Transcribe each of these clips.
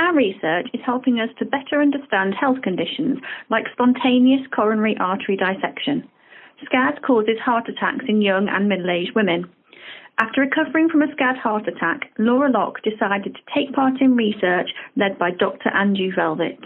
Our research is helping us to better understand health conditions like spontaneous coronary artery dissection. SCAD causes heart attacks in young and middle-aged women. After recovering from a SCAD heart attack, Laura Locke decided to take part in research led by Dr. Andrew Velvet.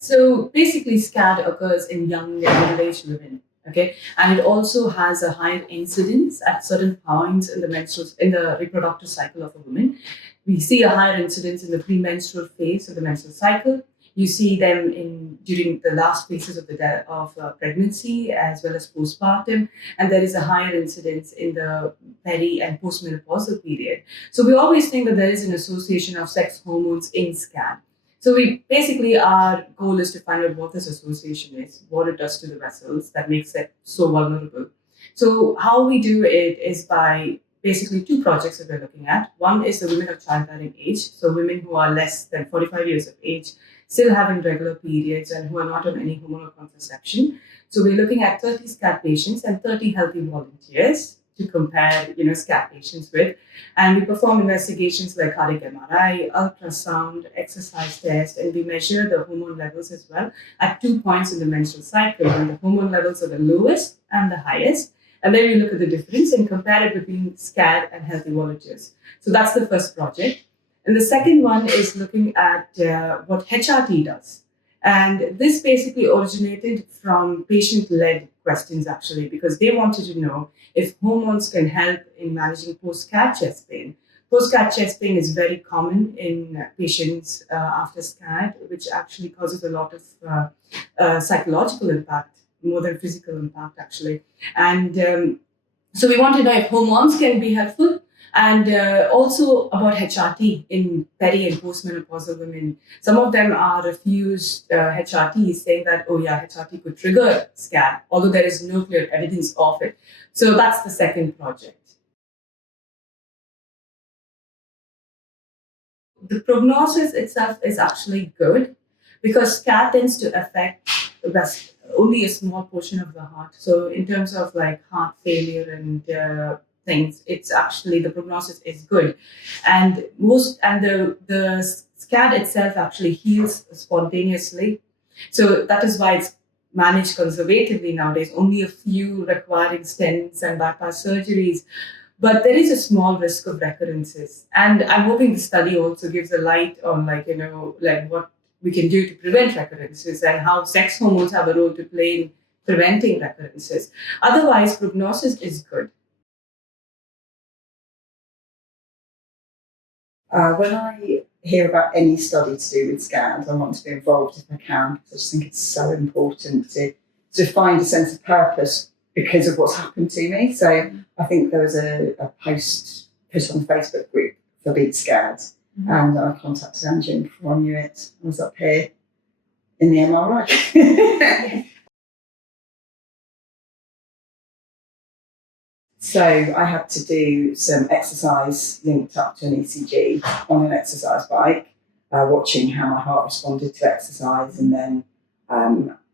So basically, SCAD occurs in young and middle-aged women. Okay, and it also has a higher incidence at certain points in the reproductive cycle of a woman. We see a higher incidence in the premenstrual phase of the menstrual cycle. You see them during the last phases of pregnancy as well as postpartum, and there is a higher incidence in the peri and postmenopausal period. So we always think that there is an association of sex hormones in SCAD. So our goal is to find out what this association is, what it does to the vessels that makes it so vulnerable. So how we do it is by basically two projects that we're looking at. One is the women of childbearing age, so women who are less than 45 years of age, still having regular periods and who are not on any hormonal contraception. So we're looking at 30 SCAD patients and 30 healthy volunteers to compare, SCAD patients with. And we perform investigations like cardiac MRI, ultrasound, exercise test, and we measure the hormone levels as well at 2 points in the menstrual cycle when the hormone levels are the lowest and the highest. And then we look at the difference and compare it between SCAD and healthy volunteers. So that's the first project. And the second one is looking at what HRT does. And this basically originated from patient-led questions, actually, because they wanted to know if hormones can help in managing post-SCAD chest pain. Post-SCAD chest pain is very common in patients after SCAD, which actually causes a lot of psychological impact, more than physical impact, actually. And so we want to know if hormones can be helpful, and also about HRT in peri and postmenopausal women. Some of them are refused HRT, saying that, HRT could trigger SCAD, although there is no clear evidence of it. So that's the second project. The prognosis itself is actually good because SCAD tends to affect only a small portion of the heart. So in terms of like heart failure and things, it's actually the prognosis is good, and the SCAD itself actually heals spontaneously. So that is why it's managed conservatively nowadays. Only a few requiring stents and bypass surgeries, but there is a small risk of recurrences. And I'm hoping the study also gives a light on what we can do to prevent recurrences and how sex hormones have a role to play in preventing recurrences. Otherwise, prognosis is good. When I hear about any study to do with SCAD, I want to be involved if I can, because I just think it's so important to find a sense of purpose because of what's happened to me. So I think there was a post put on the Facebook group for BeatSCAD, and I contacted Andrew before I knew it. I was up here in the MRI. So I had to do some exercise linked up to an ECG on an exercise bike, watching how my heart responded to exercise and then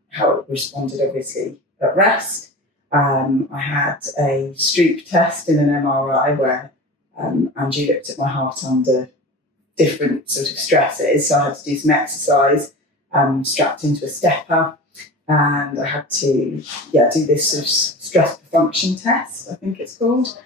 how it responded, obviously, at rest. I had a Stroop test in an MRI where Andrew looked at my heart under different sort of stresses. So I had to do some exercise strapped into a stepper. And I had to do this sort of stress function test, I think it's called.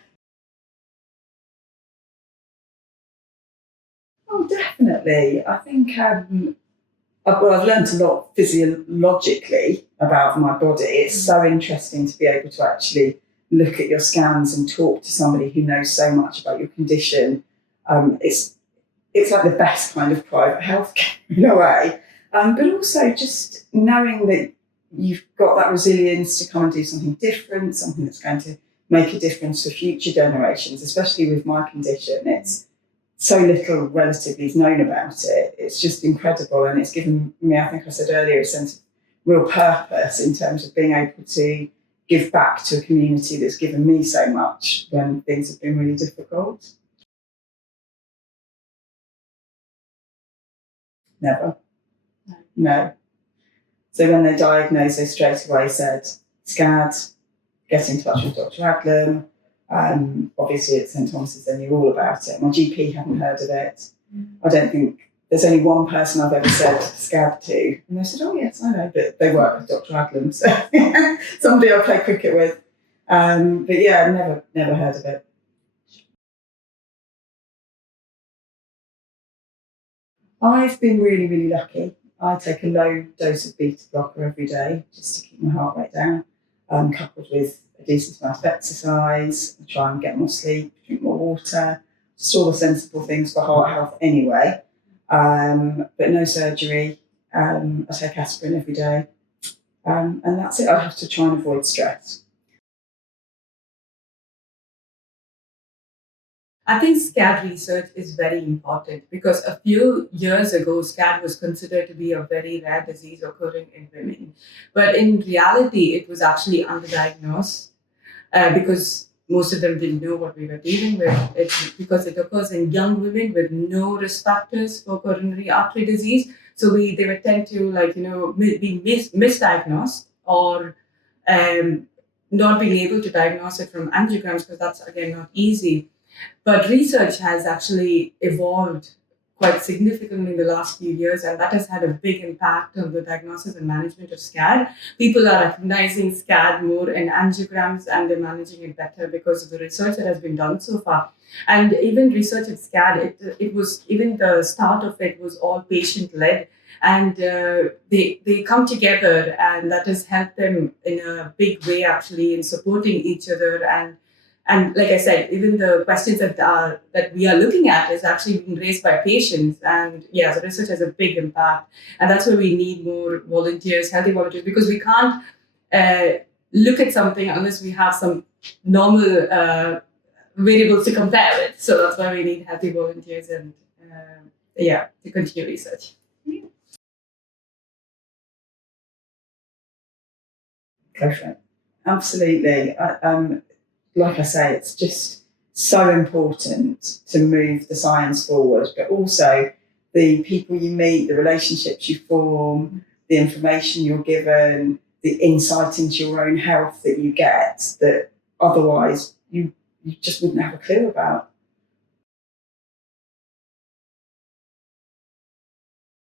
Oh, definitely. I think I've learned a lot physiologically about my body. It's so interesting to be able to actually look at your scans and talk to somebody who knows so much about your condition. It's like the best kind of private healthcare in a way. But also just knowing that you've got that resilience to come and do something different, something that's going to make a difference for future generations, especially with my condition. It's so little relatively is known about it. It's just incredible. And it's given me, I think I said earlier, a sense of real purpose in terms of being able to give back to a community that's given me so much when things have been really difficult. Never. No. So when they diagnosed, they straight away said, SCAD, get in touch with Dr. Adlam. Obviously, at St Thomas's, they knew all about it. My GP hadn't heard of it. I don't think there's only one person I've ever said SCAD to, and they said, "Oh yes, I know," but they work with Dr. Adlam, so somebody I play cricket with. But yeah, never heard of it. I've been really, really lucky. I take a low dose of beta blocker every day just to keep my heart rate down, coupled with a decent amount of exercise. I try and get more sleep, drink more water, just all the sensible things for heart health anyway. But no surgery. I take aspirin every day. And that's it. I have to try and avoid stress. I think SCAD research is very important because a few years ago, SCAD was considered to be a very rare disease occurring in women. But in reality, it was actually underdiagnosed because most of them didn't know what we were dealing with. It's because it occurs in young women with no risk factors for coronary artery disease. So they would tend to be misdiagnosed or not being able to diagnose it from angiograms because that's again not easy. But research has actually evolved quite significantly in the last few years, and that has had a big impact on the diagnosis and management of SCAD. People are recognizing SCAD more in angiograms and they're managing it better because of the research that has been done so far. And even research at SCAD, it was, even the start of it was all patient-led, and they come together, and that has helped them in a big way actually in supporting each other. And like I said, even the questions that we are looking at is actually being raised by patients. And yeah, the research has a big impact. And that's why we need more volunteers, healthy volunteers, because we can't look at something unless we have some normal variables to compare with. So that's why we need healthy volunteers and to continue research. Go for it. Absolutely. Like I say, it's just so important to move the science forward, but also the people you meet, the relationships you form, the information you're given, the insight into your own health that you get that otherwise you just wouldn't have a clue about.